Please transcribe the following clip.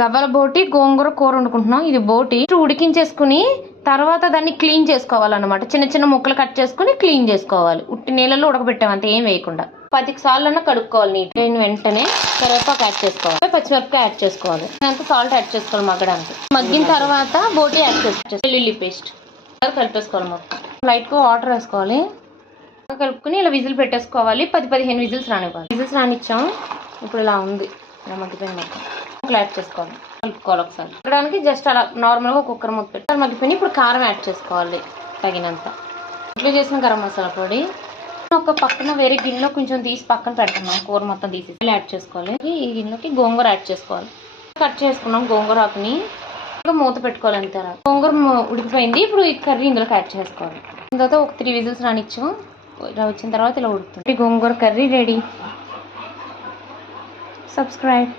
గవ్వల బోటి గోంగూర కూర వండుకుంటున్నాం. ఇది బోటి ఉడికించేసుకుని తర్వాత దాన్ని క్లీన్ చేసుకోవాలన్నమాట. చిన్న చిన్న ముక్కలు కట్ చేసుకుని క్లీన్ చేసుకోవాలి. ఉట్టి నీళ్ళలో ఉడకబెట్టామంత ఏం వేయకుండా 10 సార్లు కడుక్కోవాలి నీట్. వెంటనే కరివేపాకు యాడ్ చేసుకోవాలి, పచ్చిమిరపకాయ యాడ్ చేసుకోవాలి, అంత సాల్ట్ యాడ్ చేసుకోవాలి మగ్గడానికి. మగ్గిన తర్వాత బోటి యాడ్ చేసుకోవాలి, వెల్లుల్లి పేస్ట్ కలిపేసుకోవాలి. మొత్తం లైట్ గా వాటర్ వేసుకోవాలి, కలుపుకుని ఇలా విజిల్ పెట్టేసుకోవాలి. 10-15 విజిల్స్ రానివ్వాలి. విజిల్స్ రానిచ్చాం. ఇప్పుడు ఇలా ఉంది, ఇలా మగ్గిపోయింది. మొత్తం యాడ్ చేసుకోవాలి, కలుపుకోవాలి ఒకసారి. మగ్గడానికి జస్ట్ అలా నార్మల్గా కుక్కర్ మూత పెట్టి మగ్గిపోయి ఇప్పుడు కారం యాడ్ చేసుకోవాలి తగినంత. ఇంట్లో చేసిన గరం మసాలా పొడి ఒక పక్కన వేరే గిన్నెలో కొంచెం తీసి పక్కన పెడుతున్నాం. కూర మొత్తం తీసి యాడ్ చేసుకోవాలి. ఈ గిన్నెలోకి గోంగూర యాడ్ చేసుకోవాలి. కట్ చేసుకున్నాం గోంగూర ఆకుని, మూత పెట్టుకోవాలి. అంతే, గోంగూర ఉడికిపోయింది. ఇప్పుడు ఈ కర్రీ ఇందులోకి యాడ్ చేసుకోవాలి. తర్వాత ఒక 3 విజిల్స్ రానిచ్చాం. ఇలా వచ్చిన తర్వాత ఇలా ఉడుకుతుంది. గోంగూర కర్రీ రెడీ. సబ్స్క్రైబ్.